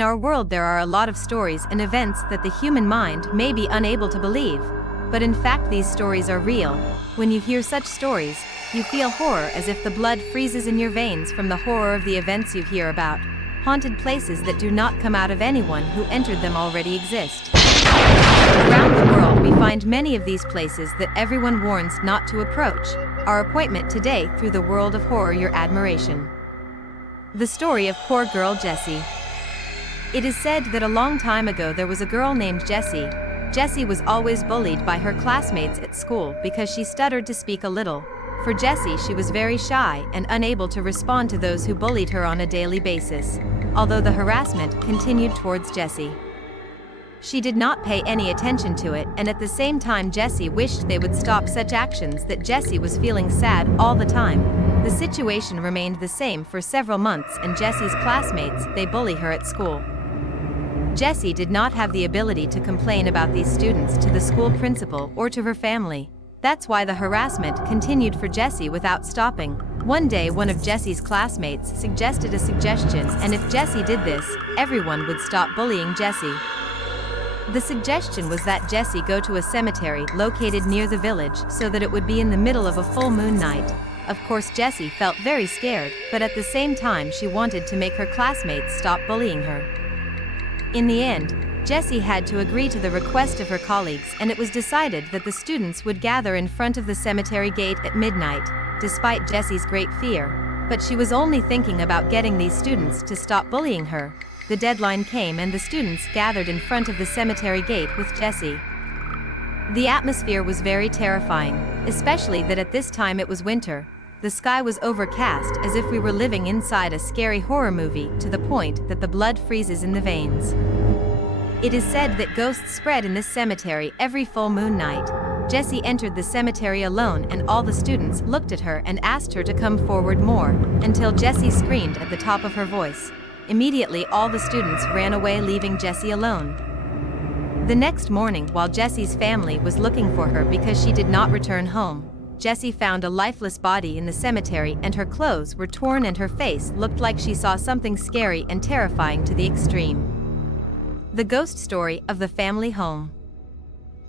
In our world there are a lot of stories and events that the human mind may be unable to believe. But in fact these stories are real. When you hear such stories, you feel horror as if the blood freezes in your veins from the horror of the events you hear about. Haunted places that do not come out of anyone who entered them already exist. Around the world we find many of these places that everyone warns not to approach. Our appointment today through the world of horror, your admiration. The story of poor girl Jessie. It is said that a long time ago there was a girl named Jessie. Jessie was always bullied by her classmates at school because she stuttered to speak a little. For Jessie, she was very shy and unable to respond to those who bullied her on a daily basis. Although the harassment continued towards Jessie, she did not pay any attention to it, and at the same time Jessie wished they would stop such actions that Jessie was feeling sad all the time. The situation remained the same for several months, and Jessie's classmates, they bully her at school. Jessie did not have the ability to complain about these students to the school principal or to her family. That's why the harassment continued for Jessie without stopping. One day one of Jessie's classmates suggested a suggestion, and if Jessie did this, everyone would stop bullying Jessie. The suggestion was that Jessie go to a cemetery located near the village so that it would be in the middle of a full moon night. Of course Jessie felt very scared, but at the same time she wanted to make her classmates stop bullying her. In the end, Jessie had to agree to the request of her colleagues, and it was decided that the students would gather in front of the cemetery gate at midnight, despite Jessie's great fear. But she was only thinking about getting these students to stop bullying her. The deadline came and the students gathered in front of the cemetery gate with Jessie. The atmosphere was very terrifying, especially that at this time it was winter. The sky was overcast as if we were living inside a scary horror movie, to the point that the blood freezes in the veins. It is said that ghosts spread in this cemetery every full moon night. Jessie entered the cemetery alone, and all the students looked at her and asked her to come forward more, until Jessie screamed at the top of her voice. Immediately all the students ran away, leaving Jessie alone. The next morning, while Jessie's family was looking for her because she did not return home, Jessie found a lifeless body in the cemetery, and her clothes were torn and her face looked like she saw something scary and terrifying to the extreme. The ghost story of the family home.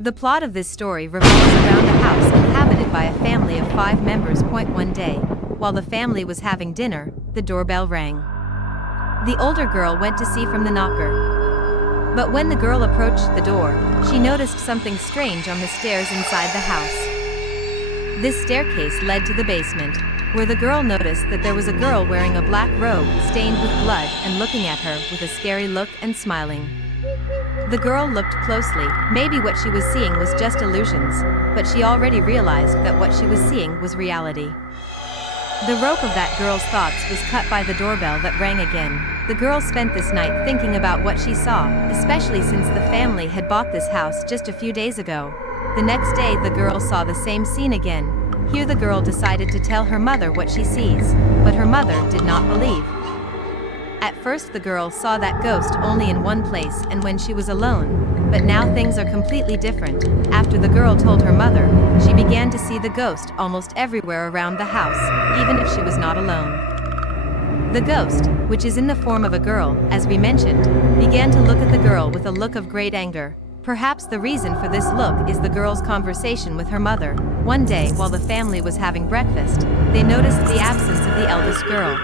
The plot of this story revolves around a house inhabited by a family of 5 members. One day, while the family was having dinner, the doorbell rang. The older girl went to see from the knocker. But when the girl approached the door, she noticed something strange on the stairs inside the house. This staircase led to the basement, where the girl noticed that there was a girl wearing a black robe stained with blood and looking at her with a scary look and smiling. The girl looked closely. Maybe what she was seeing was just illusions, but she already realized that what she was seeing was reality. The rope of that girl's thoughts was cut by the doorbell that rang again. The girl spent this night thinking about what she saw, especially since the family had bought this house just a few days ago. The next day the girl saw the same scene again. Here the girl decided to tell her mother what she sees, but her mother did not believe. At first the girl saw that ghost only in one place and when she was alone, but now things are completely different. After the girl told her mother, she began to see the ghost almost everywhere around the house, even if she was not alone. The ghost, which is in the form of a girl, as we mentioned, began to look at the girl with a look of great anger. Perhaps the reason for this look is the girl's conversation with her mother. One day, while the family was having breakfast, they noticed the absence of the eldest girl.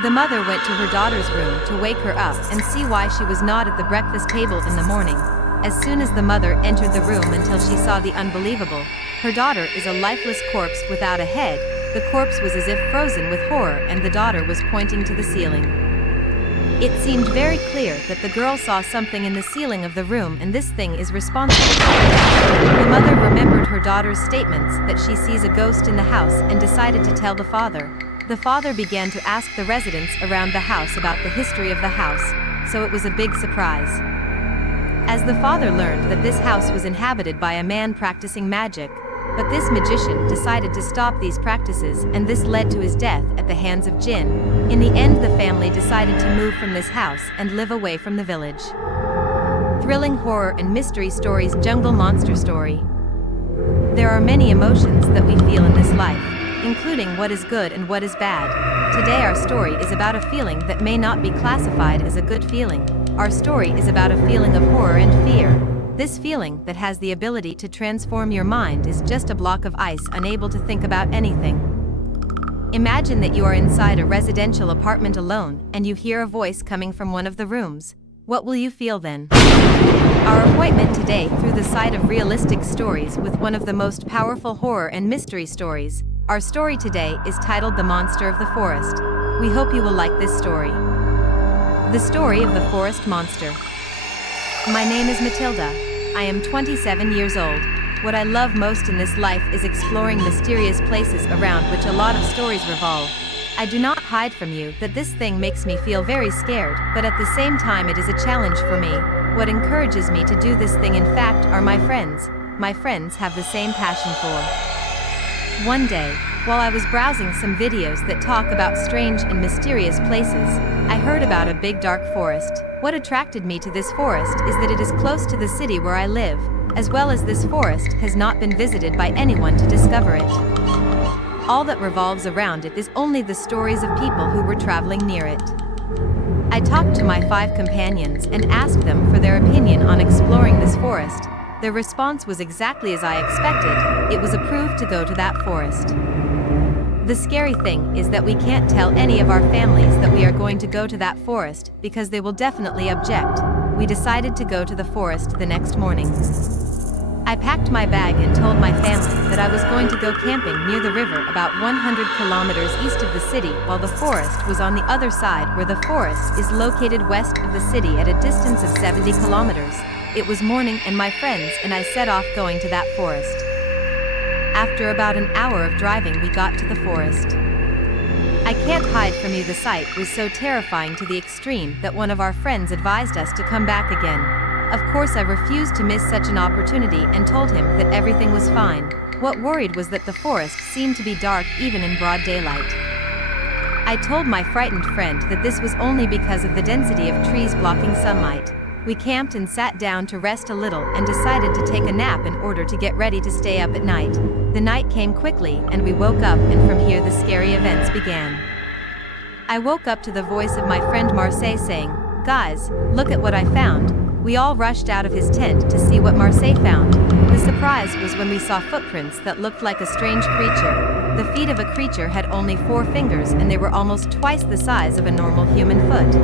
The mother went to her daughter's room to wake her up and see why she was not at the breakfast table in the morning. As soon as the mother entered the room until she saw the unbelievable, her daughter is a lifeless corpse without a head. The corpse was as if frozen with horror, and the daughter was pointing to the ceiling. It seemed very clear that the girl saw something in the ceiling of the room, and this thing is responsible for her death. The mother remembered her daughter's statements that she sees a ghost in the house and decided to tell the father. The father began to ask the residents around the house about the history of the house, so it was a big surprise. As the father learned that this house was inhabited by a man practicing magic, but this magician decided to stop these practices, and this led to his death at the hands of jinn. In the end, the family decided to move from this house and live away from the village. Thrilling horror and mystery stories. Jungle monster story. There are many emotions that we feel in this life, including what is good and what is bad. Today our story is about a feeling that may not be classified as a good feeling. Our story is about a feeling of horror and fear. This feeling that has the ability to transform your mind is just a block of ice unable to think about anything. Imagine that you are inside a residential apartment alone and you hear a voice coming from one of the rooms. What will you feel then? Our appointment today through the side of realistic stories with one of the most powerful horror and mystery stories. Our story today is titled The Monster of the Forest. We hope you will like this story. The Story of the Forest Monster. My name is Matilda. I am 27 years old. What I love most in this life is exploring mysterious places around which a lot of stories revolve. I do not hide from you that this thing makes me feel very scared, but at the same time it is a challenge for me. What encourages me to do this thing in fact are my friends. My friends have the same passion for. One day, while I was browsing some videos that talk about strange and mysterious places, I heard about a big dark forest. What attracted me to this forest is that it is close to the city where I live, as well as this forest has not been visited by anyone to discover it. All that revolves around it is only the stories of people who were traveling near it. I talked to my 5 companions and asked them for their opinion on exploring this forest. Their response was exactly as I expected. It was approved to go to that forest. The scary thing is that we can't tell any of our families that we are going to go to that forest because they will definitely object. We decided to go to the forest the next morning. I packed my bag and told my family that I was going to go camping near the river about 100 kilometers east of the city, while the forest was on the other side, where the forest is located west of the city at a distance of 70 kilometers. It was morning and my friends and I set off going to that forest. After about an hour of driving we got to the forest. I can't hide from you, the sight was so terrifying to the extreme that one of our friends advised us to come back again. Of course I refused to miss such an opportunity and told him that everything was fine. What worried was that the forest seemed to be dark even in broad daylight. I told my frightened friend that this was only because of the density of trees blocking sunlight. We camped and sat down to rest a little and decided to take a nap in order to get ready to stay up at night. The night came quickly and we woke up, and from here the scary events began. I woke up to the voice of my friend Marseille saying, "Guys, look at what I found." We all rushed out of his tent to see what Marseille found. The surprise was when we saw footprints that looked like a strange creature. The feet of a creature had only 4 fingers and they were almost twice the size of a normal human foot.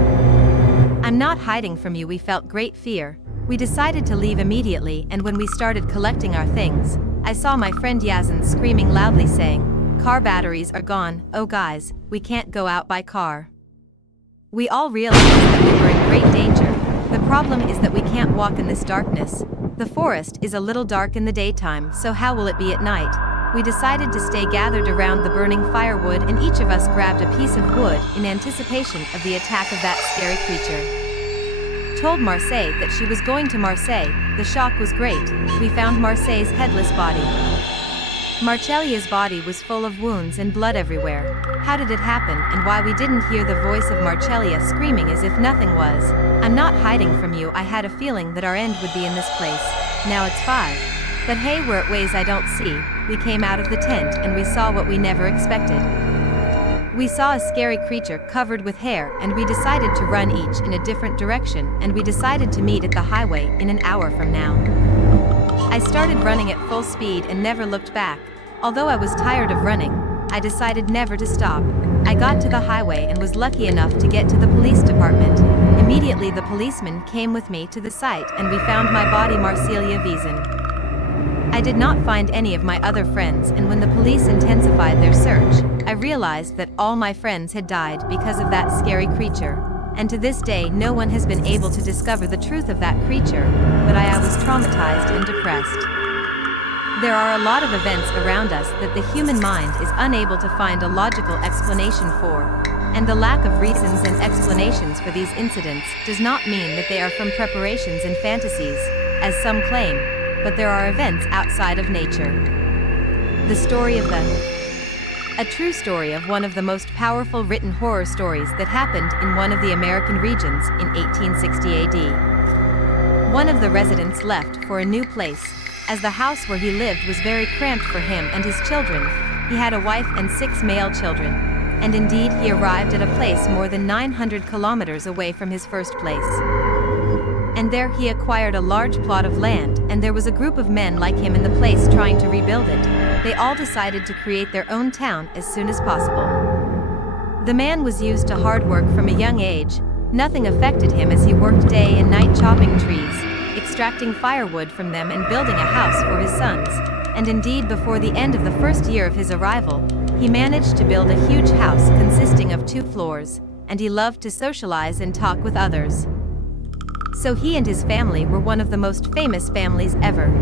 I'm not hiding from you, we felt great fear. We decided to leave immediately, and when we started collecting our things, I saw my friend Yazin screaming loudly saying, "Car batteries are gone, oh guys, we can't go out by car." We all realized that we were in great danger. The problem is that we can't walk in this darkness. The forest is a little dark in the daytime, so how will it be at night? We decided to stay gathered around the burning firewood, and each of us grabbed a piece of wood in anticipation of the attack of that scary creature. Told Marseille that she was going to Marseille. The shock was great. We found Marseille's headless body. Marcellia's body was full of wounds and blood everywhere. How did it happen, and why we didn't hear the voice of Marcellia screaming as if nothing was? I'm not hiding from you, I had a feeling that our end would be in this place. Now it's 5. But hey, where it ways I don't see. We came out of the tent and we saw what we never expected. We saw a scary creature covered with hair, and we decided to run each in a different direction, and we decided to meet at the highway in an hour from now. I started running at full speed and never looked back. Although I was tired of running, I decided never to stop. I got to the highway and was lucky enough to get to the police department. Immediately the policeman came with me to the site and we found my body, Marcelia Wiesen. I did not find any of my other friends, and when the police intensified their search, I realized that all my friends had died because of that scary creature. And to this day no one has been able to discover the truth of that creature, but I was traumatized and depressed. There are a lot of events around us that the human mind is unable to find a logical explanation for, and the lack of reasons and explanations for these incidents does not mean that they are from preparations and fantasies, as some claim, but there are events outside of nature. The story of a true story of one of the most powerful written horror stories that happened in one of the American regions in 1860 AD. One of the residents left for a new place, as the house where he lived was very cramped for him and his children. He had a wife and 6 male children, and indeed he arrived at a place more than 900 kilometers away from his first place. And there he acquired a large plot of land, and there was a group of men like him in the place trying to rebuild it. They all decided to create their own town as soon as possible. The man was used to hard work from a young age. Nothing affected him as he worked day and night chopping trees, extracting firewood from them and building a house for his sons. And indeed before the end of the first year of his arrival, he managed to build a huge house consisting of 2 floors, and he loved to socialize and talk with others. So he and his family were one of the most famous families ever.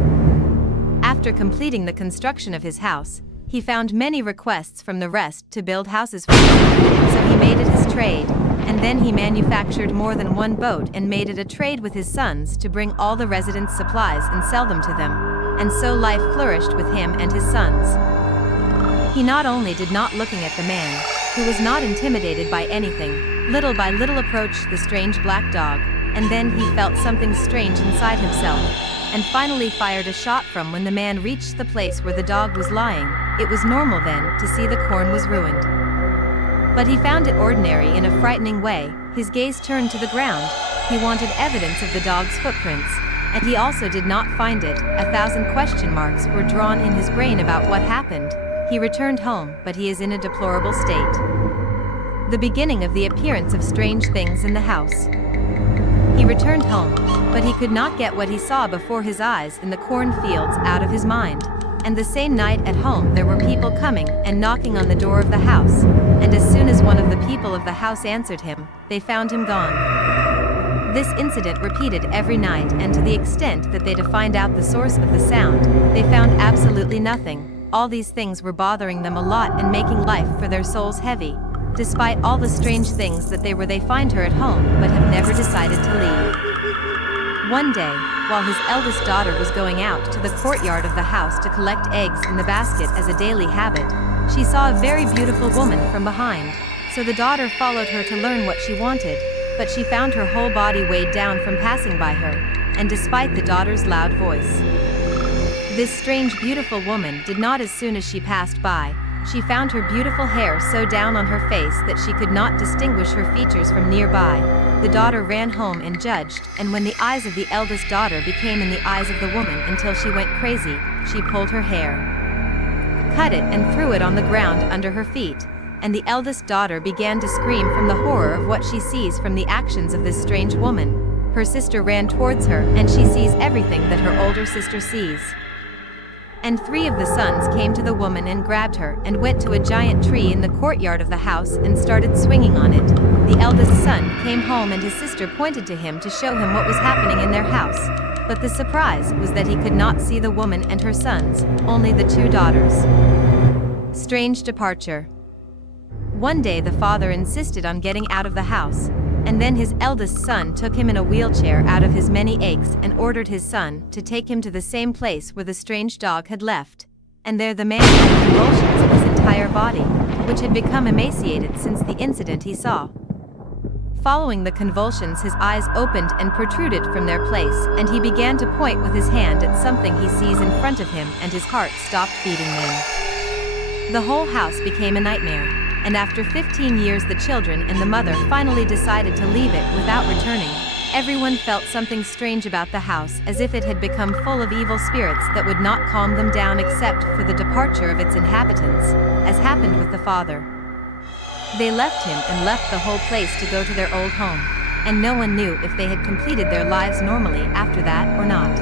After completing the construction of his house, he found many requests from the rest to build houses for him, so he made it his trade, and then he manufactured more than 1 boat and made it a trade with his sons to bring all the residents' supplies and sell them to them, and so life flourished with him and his sons. He not only did not looking at the man, who was not intimidated by anything, little by little approached the strange black dog, and then he felt something strange inside himself, and finally fired a shot from when the man reached the place where the dog was lying. It was normal then to see the corn was ruined. But he found it ordinary in a frightening way. His gaze turned to the ground. He wanted evidence of the dog's footprints, and he also did not find it. 1,000 question marks were drawn in his brain about what happened. He returned home, but he is in a deplorable state. The beginning of the appearance of strange things in the house. He returned home, but he could not get what he saw before his eyes in the cornfields out of his mind. And the same night at home there were people coming and knocking on the door of the house, and as soon as one of the people of the house answered him, they found him gone. This incident repeated every night, and to the extent that they to find out the source of the sound, they found absolutely nothing. All these things were bothering them a lot and making life for their souls heavy. Despite all the strange things that they find her at home but have never decided to leave. One day, while his eldest daughter was going out to the courtyard of the house to collect eggs in the basket as a daily habit, she saw a very beautiful woman from behind, so the daughter followed her to learn what she wanted, but she found her whole body weighed down from passing by her, and despite the daughter's loud voice. This strange beautiful woman did not as soon as she passed by, she found her beautiful hair so down on her face that she could not distinguish her features from nearby. The daughter ran home and judged, and when the eyes of the eldest daughter became in the eyes of the woman until she went crazy, she pulled her hair, cut it and threw it on the ground under her feet, and the eldest daughter began to scream from the horror of what she sees from the actions of this strange woman. Her sister ran towards her, and she sees everything that her older sister sees. And 3 of the sons came to the woman and grabbed her and went to a giant tree in the courtyard of the house and started swinging on it. The eldest son came home and his sister pointed to him to show him what was happening in their house. But the surprise was that he could not see the woman and her sons, only the 2 daughters. Strange departure. One day the father insisted on getting out of the house, and then his eldest son took him in a wheelchair out of his many aches and ordered his son to take him to the same place where the strange dog had left. And there the man had convulsions in his entire body, which had become emaciated since the incident he saw. Following the convulsions, his eyes opened and protruded from their place, and he began to point with his hand at something he sees in front of him, and his heart stopped beating then. The whole house became a nightmare. And after 15 years the children and the mother finally decided to leave it without returning. Everyone felt something strange about the house, as if it had become full of evil spirits that would not calm them down except for the departure of its inhabitants, as happened with the father. They left him and left the whole place to go to their old home, and no one knew if they had completed their lives normally after that or not.